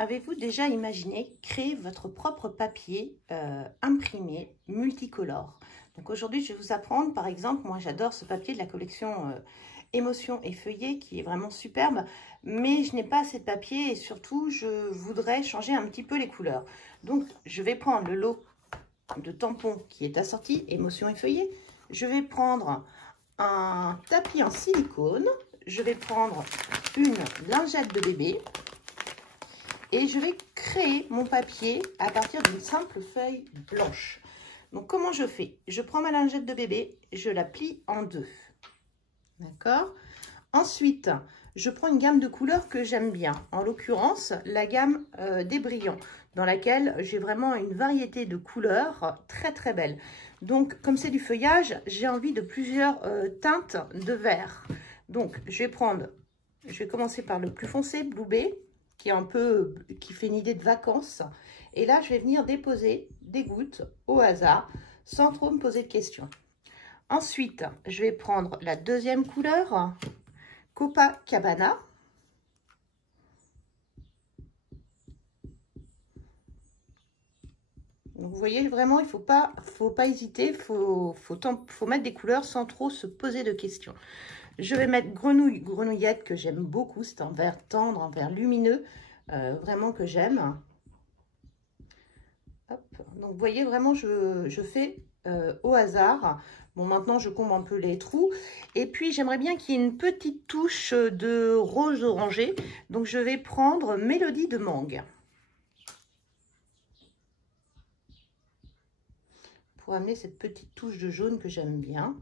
Avez-vous déjà imaginé créer votre propre papier imprimé multicolore? Donc aujourd'hui, je vais vous apprendre, par exemple, moi j'adore ce papier de la collection Émotions et Feuillets qui est vraiment superbe, mais je n'ai pas assez de papier et surtout, je voudrais changer un petit peu les couleurs. Donc, je vais prendre le lot de tampons qui est assorti Émotions et Feuillets. Je vais prendre un tapis en silicone. Je vais prendre une lingette de bébé. Et je vais créer mon papier à partir d'une simple feuille blanche. Donc, comment je fais? Je prends ma lingette de bébé, je la plie en deux. D'accord? Ensuite, je prends une gamme de couleurs que j'aime bien. En l'occurrence, la gamme des brillants, dans laquelle j'ai vraiment une variété de couleurs très très belle. Donc, comme c'est du feuillage, j'ai envie de plusieurs teintes de vert. Donc, je vais commencer par le plus foncé, Blue Bay, qui fait une idée de vacances. Et là, je vais venir déposer des gouttes au hasard, sans trop me poser de questions. Ensuite, je vais prendre la deuxième couleur, Copacabana. Donc, vous voyez, vraiment, il ne faut pas hésiter, il faut mettre des couleurs sans trop se poser de questions. Je vais mettre grenouillette que j'aime beaucoup. C'est un vert tendre, un vert lumineux, vraiment que j'aime. Donc, vous voyez, vraiment, je fais au hasard. Bon, maintenant, je comble un peu les trous. Et puis, j'aimerais bien qu'il y ait une petite touche de rose orangé. Donc, je vais prendre Mélodie de mangue. Pour amener cette petite touche de jaune que j'aime bien.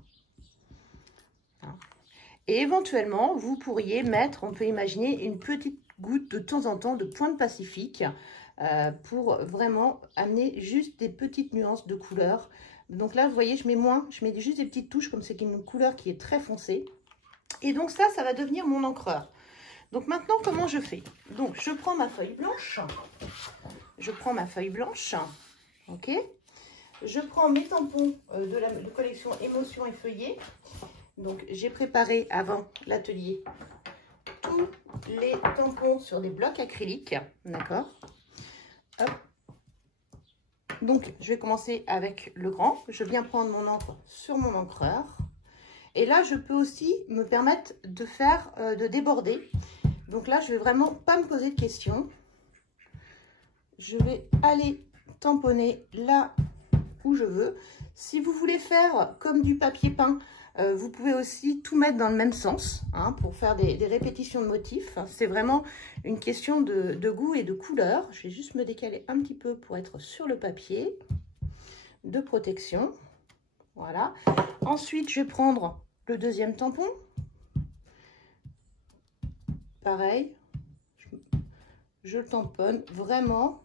Et éventuellement, vous pourriez mettre, on peut imaginer, une petite goutte de temps en temps de pointe pacifique pour vraiment amener juste des petites nuances de couleurs. Donc là, vous voyez, je mets juste des petites touches comme c'est une couleur qui est très foncée. Et donc ça va devenir mon encreur. Donc maintenant, comment je fais? Donc, je prends ma feuille blanche. Ok. Je prends mes tampons de la collection Émotions et Feuillets. Donc, j'ai préparé avant l'atelier tous les tampons sur des blocs acryliques. D'accord? Donc, je vais commencer avec le grand. Je viens prendre mon encre sur mon encreur. Et là, je peux aussi me permettre de déborder. Donc là, je vais vraiment pas me poser de questions. Je vais aller tamponner là où je veux. Si vous voulez faire comme du papier peint, vous pouvez aussi tout mettre dans le même sens pour faire des répétitions de motifs. C'est vraiment une question de goût et de couleur. Je vais juste me décaler un petit peu pour être sur le papier de protection. Voilà. Ensuite, je vais prendre le deuxième tampon. Pareil, je le tamponne vraiment.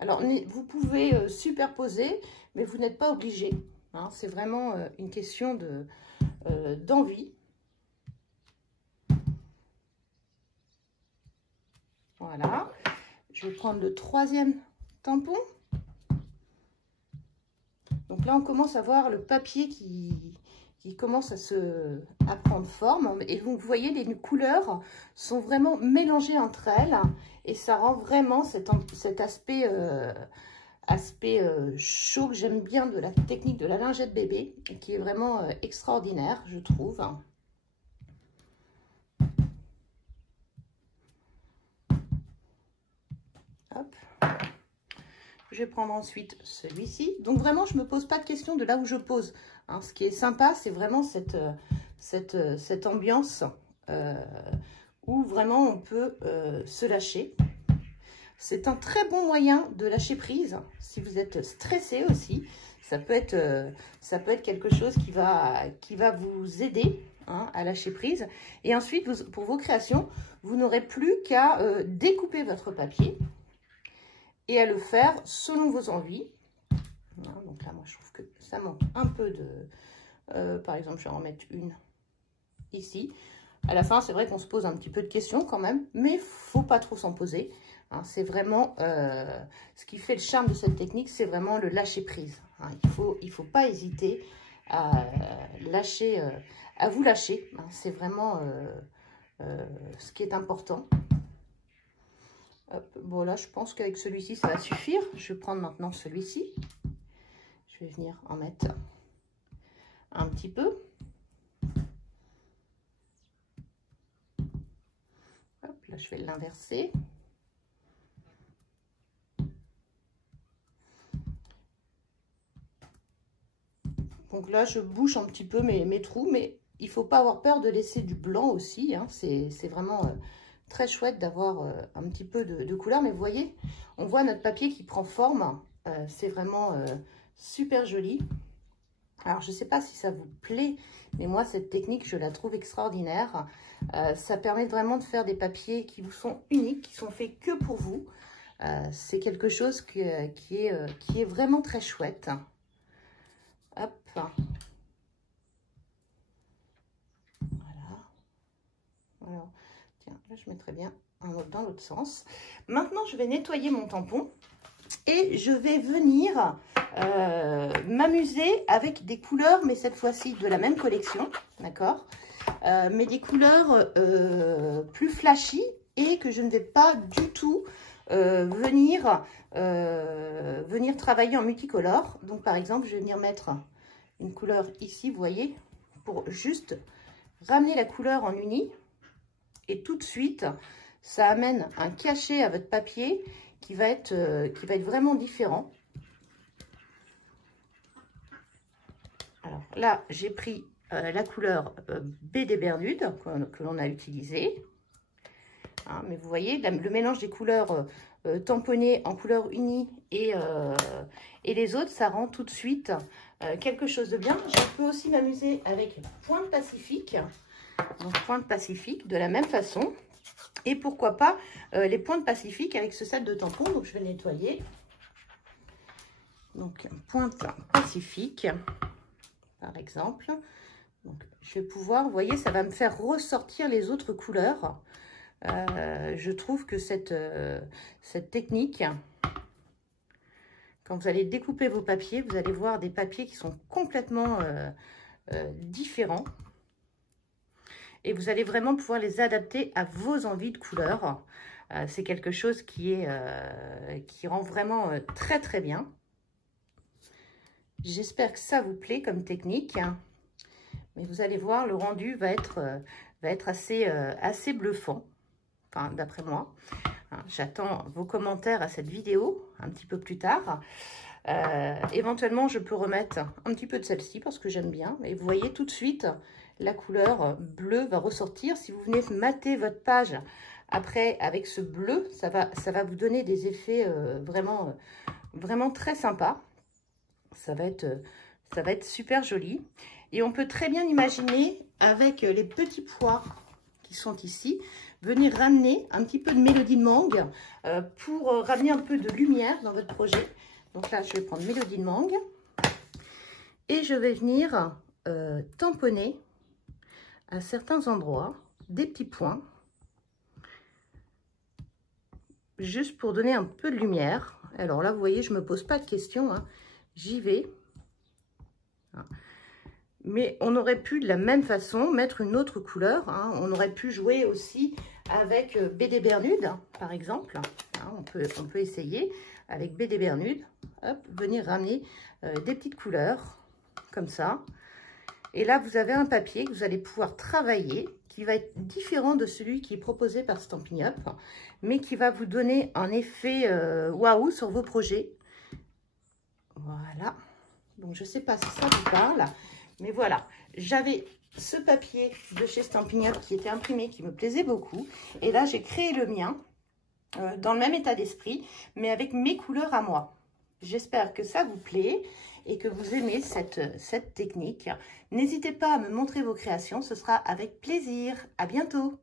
Alors, vous pouvez superposer, mais vous n'êtes pas obligé. C'est vraiment une question d'envie. Voilà. Je vais prendre le troisième tampon. Donc là, on commence à voir le papier qui commence à prendre forme. Et vous voyez, les couleurs sont vraiment mélangées entre elles. Et ça rend vraiment cet aspect... chaud que j'aime bien de la technique de la lingette bébé, qui est vraiment extraordinaire, je trouve. Hop. Je vais prendre ensuite celui-ci. Donc vraiment, je ne me pose pas de questions de là où je pose. Ce qui est sympa, c'est vraiment cette ambiance où vraiment on peut se lâcher. C'est un très bon moyen de lâcher prise si vous êtes stressé aussi. Ça peut être quelque chose qui va vous aider à lâcher prise. Et ensuite, pour vos créations, vous n'aurez plus qu'à découper votre papier et à le faire selon vos envies. Donc là, moi, je trouve que ça manque un peu de... par exemple, je vais en mettre une ici. À la fin, c'est vrai qu'on se pose un petit peu de questions quand même, mais il ne faut pas trop s'en poser. C'est vraiment ce qui fait le charme de cette technique, c'est vraiment le lâcher prise. Il faut pas hésiter à vous lâcher. C'est vraiment ce qui est important. Hop, bon là, je pense qu'avec celui-ci, ça va suffire. Je vais prendre maintenant celui-ci. Je vais venir en mettre un petit peu. Hop, là, je vais l'inverser. Donc là, je bouche un petit peu mes trous, mais il ne faut pas avoir peur de laisser du blanc aussi. Hein. C'est vraiment très chouette d'avoir un petit peu de couleur. Mais vous voyez, on voit notre papier qui prend forme. C'est vraiment super joli. Alors, je ne sais pas si ça vous plaît, mais moi, cette technique, je la trouve extraordinaire. Ça permet vraiment de faire des papiers qui vous sont uniques, qui sont faits que pour vous. C'est quelque chose qui est vraiment très chouette. Hop. Voilà. Alors, tiens, là, je mettrai bien un autre dans l'autre sens. Maintenant, je vais nettoyer mon tampon et je vais venir m'amuser avec des couleurs, mais cette fois-ci de la même collection, d'accord, mais des couleurs plus flashy et que je ne vais pas du tout venir travailler en multicolore. Donc par exemple, je vais venir mettre une couleur ici, vous voyez, pour juste ramener la couleur en uni. Et tout de suite, ça amène un cachet à votre papier qui va être vraiment différent. Alors là, j'ai pris la couleur BD Bernude que l'on a utilisée. Hein, mais vous voyez, le mélange des couleurs tamponnées en couleur unie et les autres, ça rend tout de suite quelque chose de bien. Je peux aussi m'amuser avec Pointe Pacifique. Donc, Pointe Pacifique de la même façon. Et pourquoi pas les Pointes Pacifiques avec ce set de tampons. Donc, je vais nettoyer. Donc, Pointe Pacifique, par exemple. Donc, je vais pouvoir, vous voyez, ça va me faire ressortir les autres couleurs. Je trouve que cette technique, quand vous allez découper vos papiers, vous allez voir des papiers qui sont complètement différents. Et vous allez vraiment pouvoir les adapter à vos envies de couleurs. C'est quelque chose qui rend vraiment très très bien. J'espère que ça vous plaît comme technique. Mais vous allez voir, le rendu va être assez bluffant. Enfin, d'après moi. J'attends vos commentaires à cette vidéo un petit peu plus tard. Éventuellement, je peux remettre un petit peu de celle-ci parce que j'aime bien. Et vous voyez tout de suite, la couleur bleue va ressortir. Si vous venez mater votre page après avec ce bleu, ça va vous donner des effets vraiment très sympas. Ça va être super joli. Et on peut très bien imaginer avec les petits pois qui sont ici, venir ramener un petit peu de Mélodie de Mangue pour ramener un peu de lumière dans votre projet. Donc là, je vais prendre Mélodie de Mangue et je vais venir tamponner à certains endroits des petits points, juste pour donner un peu de lumière. Alors là, vous voyez, je ne me pose pas de questions, hein. J'y vais. Mais on aurait pu de la même façon mettre une autre couleur, hein. On aurait pu jouer aussi avec BD Bernude, par exemple. Hein, on peut essayer avec BD Bernude. Hop, venir ramener des petites couleurs, comme ça. Et là, vous avez un papier que vous allez pouvoir travailler, qui va être différent de celui qui est proposé par Stampin' Up, mais qui va vous donner un effet waouh sur vos projets. Voilà. Donc, je ne sais pas si ça vous parle. Mais voilà, j'avais ce papier de chez Stampin' Up qui était imprimé, qui me plaisait beaucoup. Et là, j'ai créé le mien dans le même état d'esprit, mais avec mes couleurs à moi. J'espère que ça vous plaît et que vous aimez cette technique. N'hésitez pas à me montrer vos créations, ce sera avec plaisir. À bientôt!